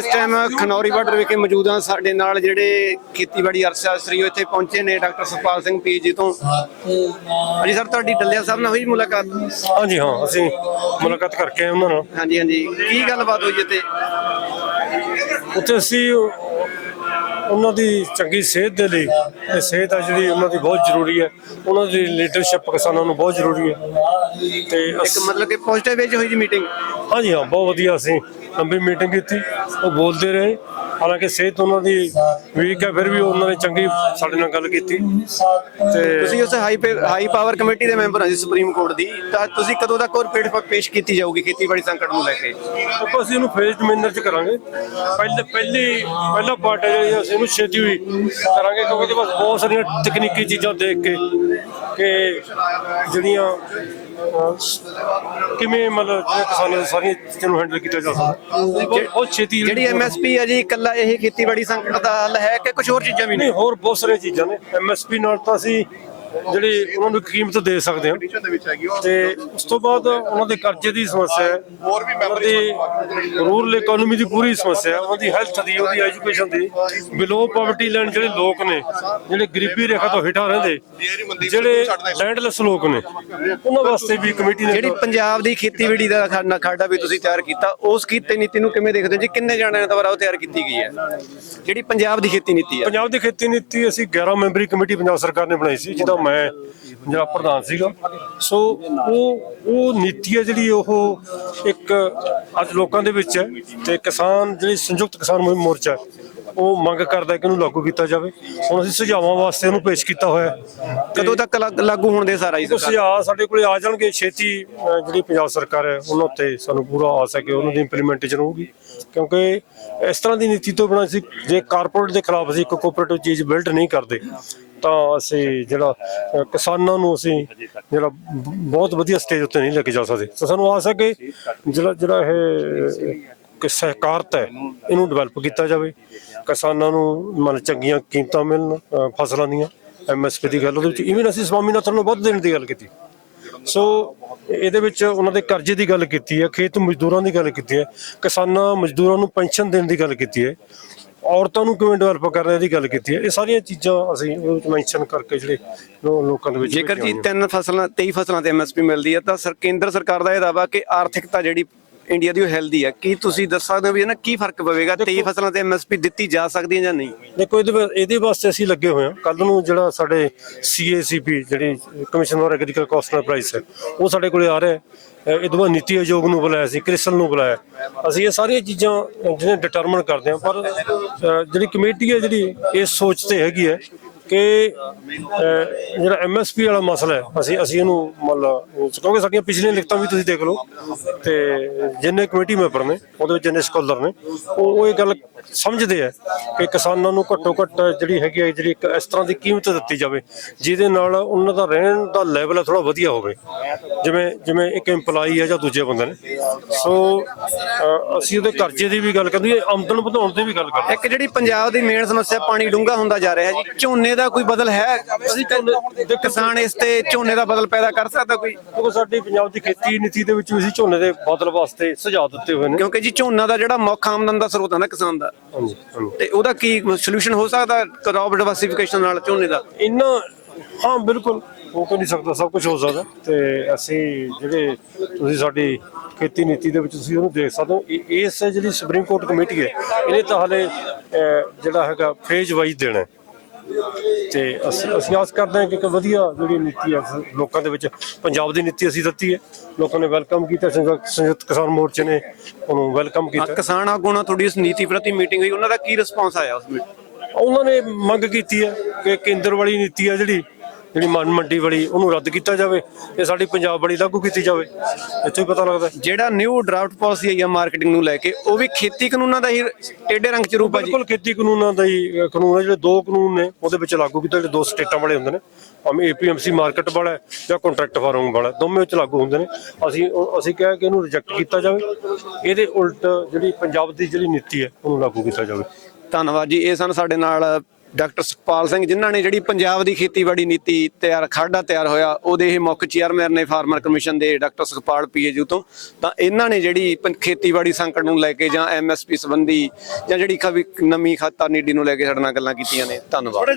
ਇਸ time Khanauri border ਵਿਖੇ ਮੌਜੂਦ ਹਾਂ। ਸਾਡੇ ਨਾਲ ਜਿਹੜੇ ਖੇਤੀਬਾੜੀ ਅਰਥਸ਼ਾਸਤਰੀ ਇੱਥੇ ਪਹੁੰਚੇ ਨੇ ਡਾਕਟਰ ਸੁਖਪਾਲ ਸਿੰਘ ਪੀਜੀ ਤੋਂ। ਹਾਂਜੀ ਸਰ ਤੁਹਾਡੀ ਡੱਲਿਆ ਸਾਹਿਬ ਨਾਲ ਹੋਈ ਮੁਲਾਕਾਤ? ਹਾਂਜੀ ਹਾਂ ਅਸੀਂ ਮੁਲਾਕਾਤ ਕਰਕੇ ਆਏ ਉਹਨਾਂ ਨਾਲ। ਹਾਂਜੀ ਹਾਂਜੀ। ਕੀ ਗੱਲਬਾਤ ਹੋਈ ਇੱਥੇ? ਉੱਥੇ ਅਸੀਂ ਉਹਨਾਂ ਦੀ ਚੰਗੀ ਸਿਹਤ ਦੇ ਲਈ ਤੇ ਸਿਹਤ ਆ ਜਿਹੜੀ ਉਹਨਾਂ ਦੀ ਬਹੁਤ ਜ਼ਰੂਰੀ ਹੈ। ਉਹਨਾਂ ਦੀ ਲੀਡਰਸ਼ਿਪ ਕਿਸਾਨਾਂ ਨੂੰ ਬਹੁਤ ਜ਼ਰੂਰੀ ਹੈ। ਤੇ ਇੱਕ ਮਤਲਬ ਕਿ ਪੋਜ਼ਿਟਿਵ ਵਿੱਚ ਹੋਈ ਜੀ ਮੀਟਿੰਗ ਹਾਂਜੀ ਹਾਂ ਬਹੁਤ ਵਧੀਆ ਅਸੀਂ ਲੰਬੀ ਮੀਟਿੰਗ ਕੀਤੀ। ਉਹ ਬੋਲਦੇ ਰਹੇ। ਹਾਲਾਂਕਿ ਸਿਹਤ ਉਹਨਾਂ ਦੀ ਵੀਕ ਹੈ ਫਿਰ ਵੀ ਉਹਨਾਂ ਨੇ ਚੰਗੀ ਸਾਡੇ ਨਾਲ ਗੱਲ ਕੀਤੀ। ਤੇ ਤੁਸੀਂ ਉਸ ਹਾਈ ਹਾਈ ਪਾਵਰ ਕਮੇਟੀ ਦੇ ਮੈਂਬਰ ਹਾਂ ਜੀ ਸੁਪਰੀਮ ਕੋਰਟ ਦੀ। ਤਾਂ ਤੁਸੀਂ ਕਦੋਂ ਤੱਕ ਹੋਰ ਰਿਪੋਰਟ ਪੇਸ਼ ਕੀਤੀ ਜਾਊਗੀ ਖੇਤੀਬਾੜੀ ਸੰਕਟ ਨੂੰ ਲੈ ਕੇ? ਆਪਾਂ ਅਸੀਂ ਇਹਨੂੰ ਫੇਜ਼ਡ ਮੈਨਰ ਚ ਕਰਾਂਗੇ। ਪਹਿਲੇ ਪਹਿਲੀ ਪਹਿਲਾ ਪਾਰਟ ਹੈ ਜਿਹੜੀ ਅਸੀਂ ਇਹਨੂੰ ਛੇਤੀ ਹੋਈ ਕਰਾਂਗੇ ਕਿਉਂਕਿ ਇਹਦੇ ਪਾਸ ਬਹੁਤ ਸਾਰੀਆਂ ਤਕਨੀਕੀ ਚੀਜ਼ਾਂ ਦੇਖ ਕੇ ਕਿ ਜਿਹੜੀਆਂ ਕਿਵੇਂ ਮਤਲਬ ਜਿਹੜੇ ਕਿਸਾਨਾਂ ਦੀ ਸਾਰੀਆਂ ਚੀਜ਼ਾਂ ਨੂੰ ਹੈਂਡਲ ਕੀਤਾ ਜਾ ਸਕਦਾ? ਬਹੁਤ ਛੇਤੀ ਜਿਹੜੀ ਐਮਐਸਪੀ ਹੈ ਜੀ ਇਕੱਲਾ ਇਹ ਖੇਤੀਬਾੜੀ ਸੰਕਟ ਦਾ ਹੱਲ ਹੈ ਕਿ ਕੁਝ ਹੋਰ ਚੀਜ਼ਾਂ ਵੀ ਨੇ? ਨਹੀਂ ਹੋਰ ਬਹੁਤ ਸਾਰੀਆਂ ਚੀਜ਼ਾਂ ਨੇ। ਐਮਐਸਪੀ ਨਾਲ ਤਾਂ ਅਸੀਂ ਜਿਹੜੀ ਉਹਨਾਂ ਨੂੰ ਕੀਮਤ ਦੇ ਸਕਦੇ ਹਾਂ। ਤੇ ਉਸ ਤੋਂ ਬਾਅਦ ਉਹਨਾਂ ਦੇ ਕਰਜ਼ੇ ਦੀ ਸਮੱਸਿਆ ਹੈ। ਹੋਰ ਵੀ ਮੈਂਬਰ ਦੀ ਰੂਰਲ ਇਕਨੋਮੀ ਦੀ ਪੂਰੀ ਸਮੱਸਿਆ ਹੈ। ਉਹਨਾਂ ਦੀ ਹੈਲਥ ਦੀ ਉਹਦੀ ਐਜੂਕੇਸ਼ਨ ਦੀ ਬਿਲੋ ਪਾਵਰਟੀ ਲਾਈਨ ਜਿਹੜੇ ਲੋਕ ਨੇ ਜਿਹੜੇ ਗਰੀਬੀ ਰੇਖਾ ਤੋਂ ਹੇਠਾਂ ਰਹਿੰਦੇ ਜਿਹੜੇ ਲੈਂਡਲੈਸ ਲੋਕ ਨੇ ਉਹਨਾਂ ਵਾਸਤੇ ਵੀ ਕਮੇਟੀ ਨੇ ਜਿਹੜੀ ਪੰਜਾਬ ਦੀ ਖੇਤੀਬਾੜੀ ਦਾ ਖਾਨਾ ਖਾਡਾ ਵੀ ਤੁਸੀਂ ਤਿਆਰ ਕੀਤਾ ਉਸ ਖੇਤੀ ਨੀਤੀ ਨੂੰ ਕਿਵੇਂ ਦੇਖਦੇ ਹੋ? ਜੀ ਕਿੰਨੇ ਜਾਣਿਆਂ ਦੁਆਰਾ ਉਹ ਤਿਆਰ ਕੀਤੀ ਗਈ ਹੈ? ਜਿਹੜੀ ਪੰਜਾਬ ਦੀ ਖੇਤੀ ਨੀਤੀ ਹੈ। ਪੰਜਾਬ ਦੀ ਖੇਤੀ ਨੀਤੀ ਅਸੀਂ 11 ਮੈਂਬਰੀ ਕਮੇਟੀ ਪੰਜਾਬ ਸਰਕਾਰ ਨੇ ਬਣਾਈ ਸੀ ਜਿਹਦਾ ਮੈਂ ਜਿਹੜਾ ਪ੍ਰਧਾਨ ਸੀਗਾ। ਸੋ ਉਹ ਉਹ ਨੀਤੀ ਹੈ ਜਿਹੜੀ ਉਹ ਇੱਕ ਅੱਜ ਲੋਕਾਂ ਦੇ ਵਿੱਚ ਹੈ ਤੇ ਕਿਸਾਨ ਜਿਹੜੀ ਸੰਯੁਕਤ ਕਿਸਾਨ ਮੁਹਿੰਮ ਮੋਰਚਾ ਉਹ ਮੰਗ ਕਰਦਾ ਕਿ ਇਹਨੂੰ ਲਾਗੂ ਕੀਤਾ ਜਾਵੇ। ਹੁਣ ਅਸੀਂ ਸੁਝਾਵਾਂ ਵਾਸਤੇ ਇਹਨੂੰ ਪੇਸ਼ ਕੀਤਾ ਹੋਇਆ ਕਦੋਂ ਤੱਕ ਲੱਗ- ਹੋਣ ਦੇ ਸਾਰਾ ਸਰਕਾਰ? ਸੁਝਾਅ ਸਾਡੇ ਕੋਲੇ ਆ ਜਾਣਗੇ। ਛੇਤੀ ਜਿਹੜੀ ਪੰਜਾਬ ਸਰਕਾਰ ਹੈ ਉਹਨਾਂ ਉੱਤੇ ਸਾਨੂੰ ਪੂਰਾ ਆਸ ਹੈ ਕਿ ਉਹਨਾਂ ਦੀ ਇੰਪਲੀਮੈਂਟੇਸ਼ਨ ਹੋਊਗੀ। ਕਿਉਂਕਿ ਇਸ ਤਰ੍ਹਾਂ ਦੀ ਨੀਤੀ ਤੋਂ ਬਿਨਾਂ ਅਸੀਂ ਜੇ ਕਾਰਪੋਰੇਟ ਦੇ ਖਿਲਾਫ ਅਸੀਂ ਇੱਕ ਕੋਆਪਰੇਟਿਵ ਚੀਜ਼ ਬਿਲਡ ਨਹੀਂ ਕਰਦੇ। ਤਾਂ ਅਸੀਂ ਜਿਹੜਾ ਅਹ ਕਿਸਾਨਾਂ ਨੂੰ ਅਸੀਂ ਜਿਹੜਾ ਬ- ਬਹੁਤ ਵਧੀਆ ਸਟੇਜ ਉੱਤੇ ਨਹੀਂ ਲੈ ਕੇ ਜਾ ਸਕਦੇ। ਤਾਂ ਸਾਨੂੰ ਆਸ ਹੈ ਕਿ ਜਿਹੜਾ ਜਿਹੜਾ ਇਹ ਕਿ ਸਹਿਕਾਰਤ ਹੈ, ਇਹਨੂੰ ਡਿਵੈਲਪ ਕੀਤਾ ਜਾਵੇ। ਕਿਸਾਨਾਂ ਨੂੰ ਮਨ ਚੰਗੀਆਂ ਕੀਮਤਾਂ ਮਿਲਣ ਅਹ ਫਸਲਾਂ ਦੀਆਂ। ਐਮਐਸਪੀ ਦੀ ਗੱਲ ਉਹਦੇ ਵਿੱਚ ਇਵਨ ਅਸੀਂ ਸਵਾਮੀਨਾਥਨ ਨੂੰ ਵੱਧ ਦੇਣ ਦੀ ਗੱਲ ਕੀਤੀ। ਸੋ ਇਹਦੇ ਵਿੱਚ ਉਹਨਾਂ ਦੇ ਕਰਜ਼ੇ ਦੀ ਗੱਲ ਕੀਤੀ ਹੈ, ਖੇਤ ਮਜ਼ਦੂਰਾਂ ਦੀ ਗੱਲ ਕੀਤੀ ਹੈ। ਕਿਸਾਨਾਂ ਮਜ਼ਦੂਰਾਂ ਨੂੰ ਪੈਨਸ਼ਨ ਦੇਣ ਦੀ ਗੱਲ ਕੀਤੀ ਹੈ। ਔਰਤਾਂ ਨੂੰ ਕਿਵੇਂ ਡਿਵੈਲਪ ਕਰਨੇ ਦੀ ਗੱਲ ਕੀਤੀ ਹੈ। ਇਹ ਸਾਰੀਆਂ ਚੀਜ਼ਾਂ ਅਸੀਂ ਵਿੱਚ ਮੈਂਸ਼ਨ ਕਰਕੇ ਜਿਹੜੇ ਲੋ- ਲੋਕਾਂ ਦੇ ਵਿੱਚ ਜੇਕਰ ਜੀ ਭੇਜੀਆਂ ਤਿੰਨ ਫਸਲਾਂ 23 ਫਸਲਾਂ ਤੇ ਐਮਐਸਪੀ ਮਿਲਦੀ ਹੈ ਤਾਂ ਸਰ ਕੇਂਦਰ ਸਰਕਾਰ ਦਾ ਇਹ ਦਾਵਾ ਕਿ ਆਰਥਿਕਤਾ ਜਿਹੜੀ ਇੰਡੀਆ ਦੀ ਉਹ ਹੈਲਦੀ ਹੈ ਕੀ ਤੁਸੀਂ ਦੱਸ ਸਕਦੇ ਹੋ ਵੀ ਇਹਨਾਂ ਕੀ ਫ਼ਰਕ ਪਵੇਗਾ? 23 ਫਸਲਾਂ ਤੇ ਐਮਐਸਪੀ ਦਿੱਤੀ ਜਾ ਸਕਦੀ ਹੈ ਜਾਂ ਨਹੀਂ? ਦੇਖੋ ਇਹਦੇ ਵਾ- ਇਹਦੇ ਵਾਸਤੇ ਅਸੀਂ ਲੱਗੇ ਹੋਏ ਹਾਂ। ਕੱਲ ਨੂੰ ਜਿਹੜਾ ਸਾਡੇ ਸੀਏਸੀਪੀ ਜਿਹੜੀ commission for agriculture cost price ਹੈ ਉਹ ਸਾਡੇ ਕੋਲੇ ਆ ਰਿਹਾ ਹੈ। ਅਹ ਇਹ ਤੋਂ ਬਾਅਦ ਨੀਤੀ ਆਯੋਗ ਨੂੰ ਬੁਲਾਇਆ ਸੀ ਕ੍ਰਿਸਲ ਨੂੰ ਬੁਲਾਇਆ ਅਸੀਂ ਇਹ ਸਾਰੀਆਂ ਚੀਜ਼ਾਂ ਜਿਹੜੇ ਡਿਟਰਮਨ ਕਰਦੇ ਹਾਂ ਪਰ ਅਹ ਜਿਹੜੀ ਕਮੇਟੀ ਹੈ ਜਿਹੜੀ ਇਸ ਸੋਚ ਤੇ ਹੈਗੀ ਹੈ ਕਿ ਅਹ, ਜਿਹੜਾ ਐਮਐਸਪੀ ਵਾਲਾ ਮਸਲਾ ਹੈ, ਅਸੀਂ ਅਸੀਂ ਇਹਨੂੰ ਮਤਲਬ ਕਿਉਂਕਿ ਸਾਡੀਆਂ ਪਿਛਲੀਆਂ ਲਿਖਤਾਂ ਵੀ ਤੁਸੀਂ ਦੇਖ ਲਓ, ਤੇ ਜਿੰਨੇ ਕਮੇਟੀ ਮੈਂਬਰ ਨੇ, ਉਹਦੇ ਵਿੱਚ ਜਿੰਨੇ ਸਕਾਲਰ ਨੇ, ਉਹ ਉਹ ਇਹ ਗੱਲ ਸਮਝਦੇ ਆ ਕਿ ਕਿਸਾਨਾਂ ਨੂੰ ਘੱਟੋ ਘੱਟ ਜਿਹੜੀ ਹੈਗੀ ਹੈ ਜਿਹੜੀ ਇੱਕ ਇਸ ਤਰ੍ਹਾਂ ਦੀ ਕੀਮਤ ਦਿੱਤੀ ਜਾਵੇ ਜਿਹਦੇ ਨਾਲ ਉਹਨਾਂ ਦਾ ਰਹਿਣ ਦਾ ਲੈਵਲ ਹੈ ਥੋੜਾ ਵਧੀਆ ਹੋਵੇ। ਜਿਵੇਂ ਜਿਵੇਂ ਇੱਕ EMPLOYE ਹੈ ਜਾਂ ਦੂਜੇ ਬੰਦੇ ਨੇ। ਸੋ ਅਸੀਂ ਉਹਦੇ ਕਰਜ਼ੇ ਦੀ ਵੀ ਗੱਲ ਕਰਦੇ ਹਾਂ ਆਮਦਨ ਵਧਾਉਣ ਦੀ ਵੀ ਗੱਲ ਕਰਦੇ ਇੱਕ ਜਿਹੜੀ ਪੰਜਾਬ ਦੀ ਮੇਨ ਸਮੱਸਿਆ ਪਾਣੀ ਡੂੰਘਾ ਹੁੰਦਾ ਜਾ ਰਿਹਾ ਜੀ। ਝੋਨੇ ਦਾ ਕੋਈ ਬਦਲ ਹੈ? ਅਸੀਂ ਕਿਸਾਨ ਇਸ ਤੇ ਝੋਨੇ ਦਾ ਬਦਲ ਪੈਦਾ ਕਰ ਸਕਦਾ ਕੋਈ? ਕਿਉਂਕਿ ਸਾਡੀ ਪੰਜਾਬ ਦੀ ਖੇਤੀ ਨੀਤੀ ਦੇ ਵਿੱਚ ਵੀ ਅਸੀਂ ਝੋਨੇ ਦੇ ਬਦਲ ਵਾਸਤੇ ਸੁਝਾਅ ਦਿੱਤੇ ਹੋਏ ਨੇ। ਕਿਉਂਕਿ ਜੀ ਝੋਨਾ ਦਾ ਜਿਹੜਾ ਮੁੱਖ ਆਮਦਨ ਦਾ ਸਰੋਤ ਹੈ ਨਾ ਕਿਸਾਨ ਦਾ। ਹਾਂਜੀ ਹਾਂਜੀ। ਤੇ ਉਹਦਾ ਕੀ ਸੋਲੂਸ਼ਨ ਹੋ ਸਕਦਾ ਕ੍ਰੌਪ ਡਿਵਰਸਿਫਿਕੇਸ਼ਨ ਨਾਲ ਝੋਨੇ ਦਾ? ਇੰਨਾ ਹਾਂ ਬਿਲਕੁਲ ਹੋ ਤਾਂ ਨਹੀਂ ਸਕਦਾ ਸਭ ਕੁਝ ਹੋ ਸਕਦਾ। ਤੇ ਅਸੀਂ ਜਿਹੜੇ ਤੁਸੀਂ ਸਾਡੀ ਖੇਤੀ ਨੀਤੀ ਦੇ ਵਿੱਚ ਤੁਸੀਂ ਉਹਨੂੰ ਦੇਖ ਸਕਦੇ ਹੋ ਇਹ- ਇਸ ਜਿਹੜੀ ਸੁਪਰੀਮ ਕੋਰਟ ਕਮੇਟੀ ਹੈ ਇਹਨੇ ਤਾਂ ਹਲੇ ਅਹ, ਜਿਹੜਾ ਹੈਗਾ ਫੇਜ਼ ਵਾਈਜ਼ ਦੇਣਾ ਹੈ। ਤੇ ਅਸੀਂ ਅਸੀਂ ਆਸ ਕਰਦੇ ਹਾਂ ਕਿ ਇੱਕ ਵਧੀਆ ਜਿਹੜੀ ਨੀਤੀ ਹੈ ਲੋਕਾਂ ਦੇ ਵਿੱਚ ਪੰਜਾਬ ਦੀ ਨੀਤੀ ਅਸੀਂ ਦਿੱਤੀ ਹੈ। ਲੋਕਾਂ ਨੇ ਵੈਲਕਮ ਕੀਤਾ ਸੰਯੁਕਤ ਕਿਸਾਨ ਮੋਰਚੇ ਨੇ ਉਹਨੂੰ ਵੈਲਕਮ ਕੀਤਾ। ਕਿਸਾਨ ਆਗੂ ਨਾਲ ਤੁਹਾਡੀ ਇਸ ਨੀਤੀ ਪ੍ਰਤੀ ਮੀਟਿੰਗ ਹੋਈ ਉਹਨਾਂ ਦਾ ਕੀ ਰਿਸਪਾਂਸ ਆਇਆ ਉਸ ਵਿੱਚ? ਉਹਨਾਂ ਨੇ ਮੰਗ ਕੀਤੀ ਹੈ ਕਿ ਕੇਂਦਰ ਵਾਲੀ ਨੀਤੀ ਹੈ ਜਿਹੜੀ ਜਿਹੜੀ ਮਨ ਮੰਡੀ ਵਾਲੀ ਉਹਨੂੰ ਰੱਦ ਕੀਤਾ ਜਾਵੇ ਤੇ ਸਾਡੀ ਪੰਜਾਬ ਵਾਲੀ ਲਾਗੂ ਕੀਤੀ ਜਾਵੇ। ਇੱਥੋਂ ਹੀ ਪਤਾ ਲੱਗਦਾ। ਜਿਹੜਾ ਨਿਊ ਡਰਾਫਟ ਪਾਲਿਸੀ ਆਈ ਹੈ ਮਾਰਕੀਟਿੰਗ ਨੂੰ ਲੈ ਕੇ ਉਹ ਵੀ ਖੇਤੀ ਕਾਨੂੰਨਾਂ ਦਾ ਹੀ ਟੇਡੇ ਰੰਗ ਚ ਰੂਪ ਹੈ ਜੀ। ਬਿਲਕੁਲ ਖੇਤੀ ਕਾਨੂੰਨਾਂ ਦਾ ਹੀ ਕਾਨੂੰਨ ਹੈ ਜਿਹੜੇ ਦੋ ਕਾਨੂੰਨ ਨੇ ਉਹਦੇ ਵਿੱਚ ਲਾਗੂ ਕੀਤਾ ਜਿਹੜੇ ਦੋ ਸਟੇਟਾਂ ਵਾਲੇ ਹੁੰਦੇ ਨੇ। ਭਾਵੇਂ ਏਪੀਐਮਸੀ ਮਾਰਕੀਟ ਵਾਲਾ ਜਾਂ ਕੰਟਰੈਕਟ ਫਾਰਮਿੰਗ ਵਾਲਾ ਦੋਵੇਂ ਵਿੱਚ ਲਾਗੂ ਹੁੰਦੇ ਨੇ। ਅਸੀਂ ਅਸੀਂ ਕਿਹਾ ਕਿ ਇਹਨੂੰ ਰਿਜੈਕਟ ਕੀਤਾ ਜਾਵੇ। ਇਹਦੇ ਉਲਟ ਜਿਹੜੀ ਪੰਜਾਬ ਦੀ ਜਿਹੜੀ ਨੀਤੀ ਹੈ ਉਹਨੂੰ ਲਾਗੂ ਕੀਤਾ ਜਾਵੇ। ਧੰਨਵਾਦ ਜੀ ਇਹ ਸਨ ਸਾਡੇ ਨਾਲ ਡਾਕਟਰ ਸੁਖਪਾਲ ਸਿੰਘ, ਜਿਨ੍ਹਾਂ ਨੇ ਜਿਹੜੀ ਪੰਜਾਬ ਦੀ ਖੇਤੀਬਾੜੀ ਨੀਤੀ ਤਿਆਰ, ਖਾਡਾ ਤਿਆਰ ਹੋਇਆ, ਉਹਦੇ ਇਹ ਮੁੱਖ ਚੇਅਰਮੈਨ ਨੇ ਫਾਰਮਰ ਕਮਿਸ਼ਨ ਦੇ ਡਾਕਟਰ ਸੁਖਪਾਲ ਪੀਏਯੂ ਤੋਂ। ਤਾਂ ਇਹਨਾਂ ਨੇ ਜਿਹੜੀ ਪੰ- ਖੇਤੀਬਾੜੀ ਸੰਕਟ ਨੂੰ ਲੈ ਕੇ ਜਾਂ ਐਮਐਸਪੀ ਸੰਬੰਧੀ ਜਾਂ ਜਿਹੜੀ ਖਵੀ, ਨਵੀਂ ਖਾਤਾ ਨੀਡੀ ਨੂੰ ਲੈ ਕੇ ਸਾਡੇ ਨਾਲ ਗੱਲਾਂ ਕੀਤੀਆਂ ਨੇ। ਧੰਨਵਾਦ।